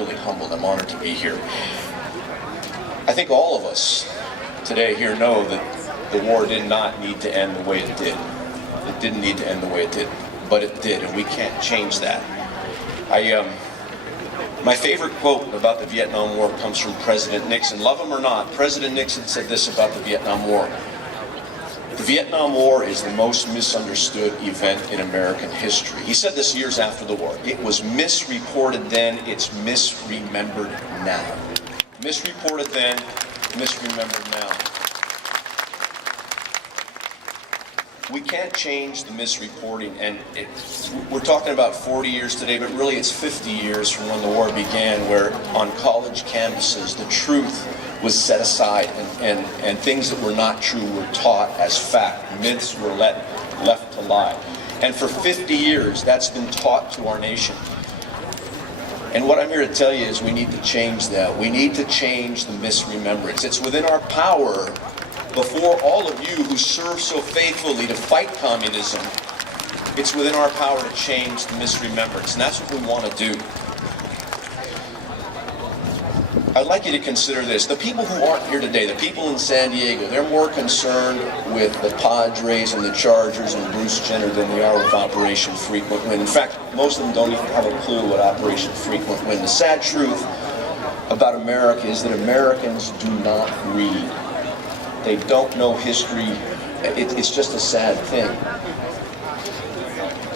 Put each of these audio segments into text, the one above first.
really humbled. I'm honored to be here. I think all of us today here know that the war did not need to end the way it did. It didn't need to end the way it did, but it did, and we can't change that. My favorite quote about the Vietnam War comes from President Nixon. Love him or not, President Nixon said this about the Vietnam War. The Vietnam War is the most misunderstood event in American history. He said this years after the war. It was misreported then, it's misremembered now. Misreported then, misremembered now. We can't change the misreporting, and we're talking about 40 years today, but really it's 50 years from when the war began, where on college campuses the truth was set aside and things that were not true were taught as fact. Myths were left to lie. And for 50 years that's been taught to our nation. And what I'm here to tell you is we need to change that. We need to change the misremembrance. It's within our power, before all of you who serve so faithfully to fight communism, it's within our power to change the misremembrance, and that's what we want to do. I'd like you to consider this. The people who aren't here today, the people in San Diego, they're more concerned with the Padres and the Chargers and Bruce Jenner than they are with Operation Frequent Wind. In fact, most of them don't even have a clue what Operation Frequent Wind. The sad truth about America is that Americans do not read. They don't know history. It's just a sad thing.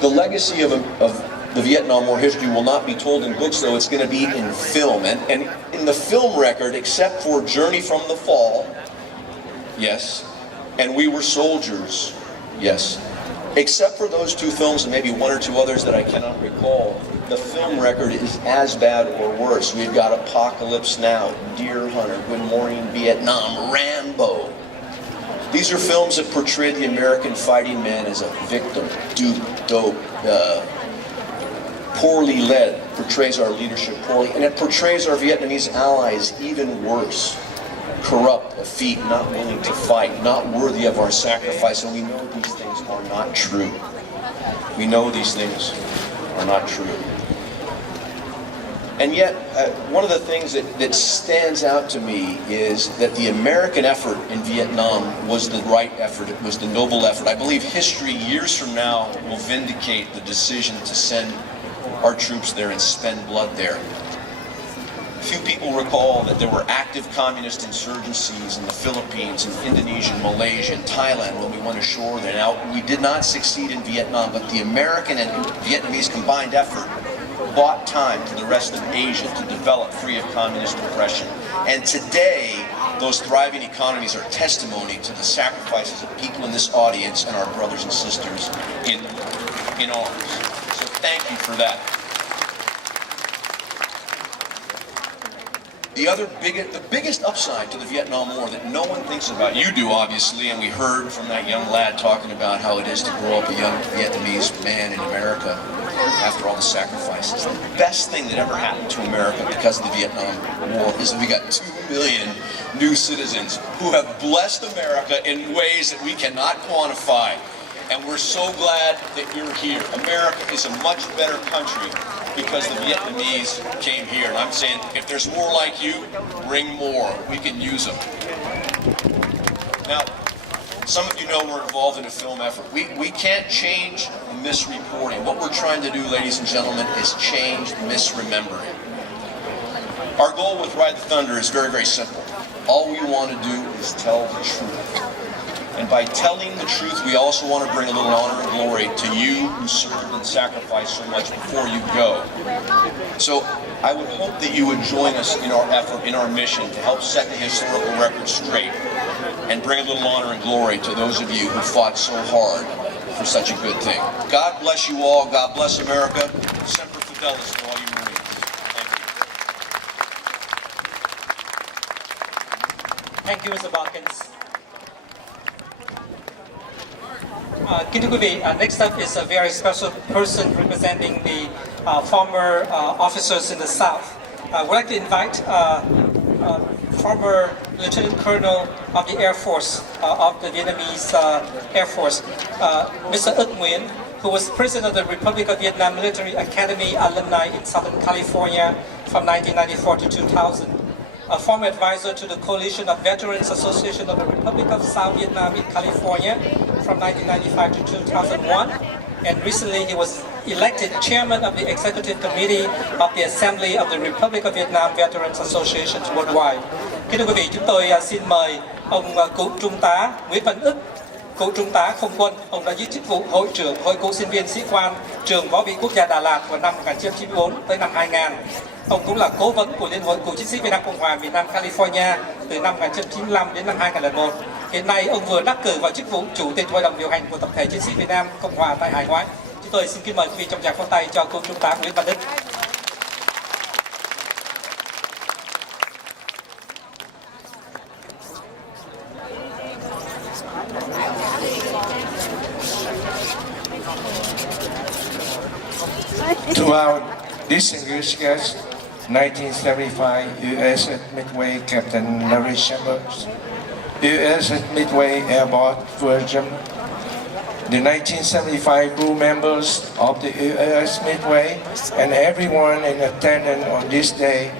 The legacy of the Vietnam War history will not be told in books, though. It's going to be in film. And in the film record, except for Journey from the Fall, yes, and We Were Soldiers, yes, except for those two films and maybe one or two others that I cannot recall, the film record is as bad or worse. We've got Apocalypse Now, Deer Hunter, Good Morning Vietnam, Rambo. These are films that portray the American fighting man as a victim, duped, dope, poorly led, portrays our leadership poorly, and it portrays our Vietnamese allies even worse. Corrupt, effete, not willing to fight, not worthy of our sacrifice, and we know these things are not true. We know these things are not true. And yet, one of the things that stands out to me is that the American effort in Vietnam was the right effort, it was the noble effort. I believe history, years from now, will vindicate the decision to send our troops there and spend blood there. Few people recall that there were active communist insurgencies in the Philippines, in Indonesia, Malaysia, and Thailand when we went ashore there. Now, we did not succeed in Vietnam, but the American and Vietnamese combined effort bought time to the rest of Asia to develop free of communist oppression. And today, those thriving economies are testimony to the sacrifices of people in this audience and our brothers and sisters in arms. So thank you for that. The biggest upside to the Vietnam War that no one thinks about, you do obviously, and we heard from that young lad talking about how it is to grow up a young Vietnamese man in America after all the sacrifices. The best thing that ever happened to America because of the Vietnam War is that we got 2 million new citizens who have blessed America in ways that we cannot quantify. And we're so glad that you're here. America is a much better country because the Vietnamese came here. And I'm saying, if there's more like you, bring more. We can use them. Now, some of you know we're involved in a film effort. We can't change misreporting. What we're trying to do, ladies and gentlemen, is change misremembering. Our goal with Ride the Thunder is very, very simple. All we want to do is tell the truth. And by telling the truth, we also want to bring a little honor and glory to you who served and sacrificed so much before you go. So I would hope that you would join us in our effort, in our mission to help set the historical record straight and bring a little honor and glory to those of you who fought so hard for such a good thing. God bless you all. God bless America. Semper Fidelis to all you Marines. Thank you, Mr. Balkins. Kính thưa quý vị, next up is a very special person representing the former officers in the South. We'd like to invite former Lieutenant Colonel of the Air Force, of the Vietnamese Air Force, Mr. Nguyen, who was president of the Republic of Vietnam Military Academy alumni in Southern California from 1994 to 2000, a former advisor to the Coalition of Veterans Association of the Republic of South Vietnam in California from 1995 to 2001, and recently he was elected chairman of the Executive Committee of the Assembly of the Republic of Vietnam Veterans Associations Worldwide. Kính thưa quý vị, chúng tôi xin mời ông cựu trung tá Nguyễn Văn Ức, cựu trung tá không quân. Ông đã giữ chức vụ hội trưởng Hội cựu sinh viên sĩ quan trường Võ bị Quốc gia Đà Lạt vào năm 1994 tới năm 2000. Ông cũng là cố vấn của Liên hội cựu chiến sĩ Việt Nam Cộng hòa Việt Nam California từ năm 1995 đến năm 2001. Hiện nay ông vừa đắc cử vào chức vụ chủ tịch hội đồng điều hành của tập thể chiến sĩ Việt Nam Cộng hòa tại hải ngoại. Chúng tôi xin kính mời quý vị trong tràng pháo tay cho cựu trung tá Nguyễn Văn Ức. To our distinguished guests, 1975 USS MIDWAY Captain Larry Chambers, USS MIDWAY Airborne Version, the 1975 crew members of the USS MIDWAY, and everyone in attendance on this day,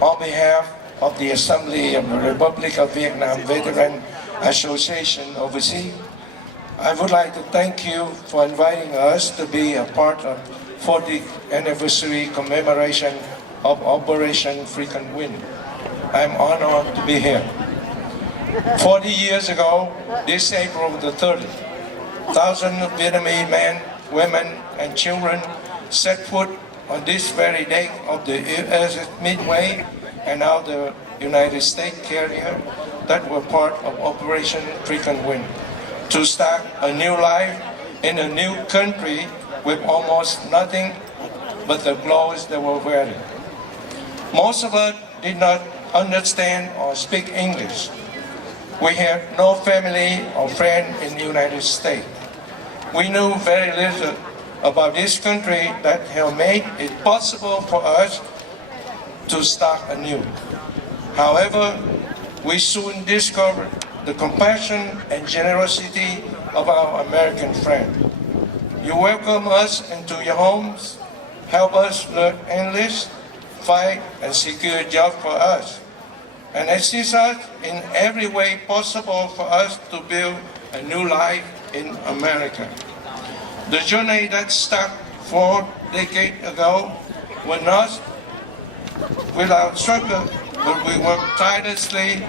on behalf of the Assembly of the Republic of Vietnam Veteran Association overseas, I would like to thank you for inviting us to be a part of 40th anniversary commemoration of Operation Frequent Wind. I'm honored to be here. 40 years ago, this April the 30th, thousands of Vietnamese men, women, and children set foot on this very deck of the USS MIDWAY and other United States carrier that were part of Operation Frequent Wind to start a new life in a new country with almost nothing but the clothes they were wearing. Most of us did not understand or speak English. We had no family or friend in the United States. We knew very little about this country that had made it possible for us to start anew. However, we soon discovered the compassion and generosity of our American friends. You welcome us into your homes, help us learn English, fight and secure jobs for us, and assist us in every way possible for us to build a new life in America. The journey that started 4 decades ago was not without struggle, but we worked tirelessly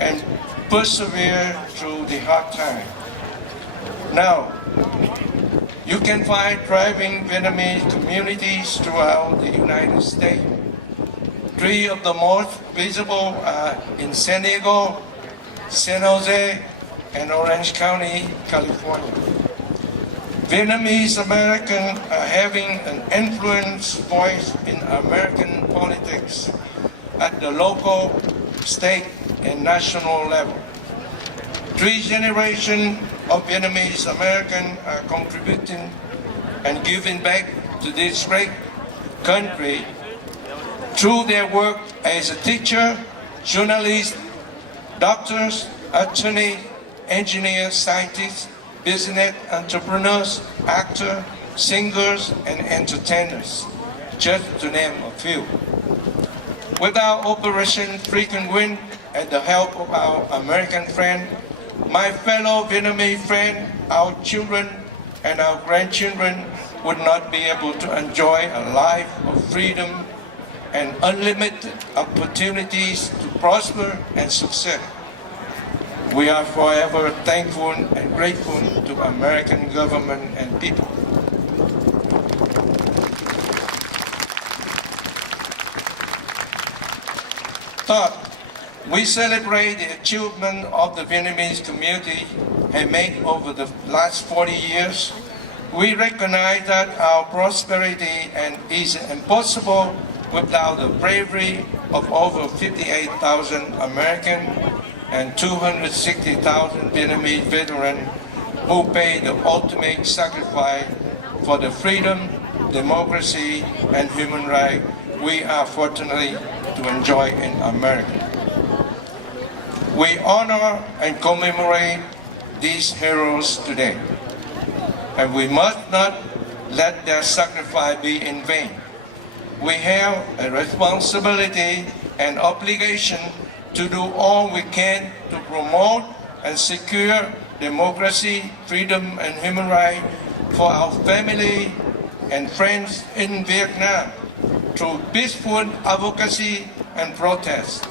and persevered through the hard time. Now, you can find thriving Vietnamese communities throughout the United States. 3 of the most visible are in San Diego, San Jose, and Orange County, California. Vietnamese Americans are having an influence voice in American politics at the local, state, and national level. 3 generations of Vietnamese Americans are contributing and giving back to this great country through their work as a teacher, journalist, doctors, attorney, engineers, scientists, business entrepreneurs, actors, singers, and entertainers, just to name a few. Without Operation Frequent Wind and the help of our American friends, my fellow Vietnamese friends, our children and our grandchildren would not be able to enjoy a life of freedom and unlimited opportunities to prosper and succeed. We are forever thankful and grateful to American government and people. Third, we celebrate the achievement of the Vietnamese community have made over the last 40 years. We recognize that our prosperity is impossible without the bravery of over 58,000 American and 260,000 Vietnamese veterans who paid the ultimate sacrifice for the freedom, democracy, and human rights we are fortunate to enjoy in America. We honor and commemorate these heroes today, and we must not let their sacrifice be in vain. we have a responsibility and obligation to do all we can to promote and secure democracy, freedom, and human rights for our family and friends in Vietnam through peaceful advocacy and protest.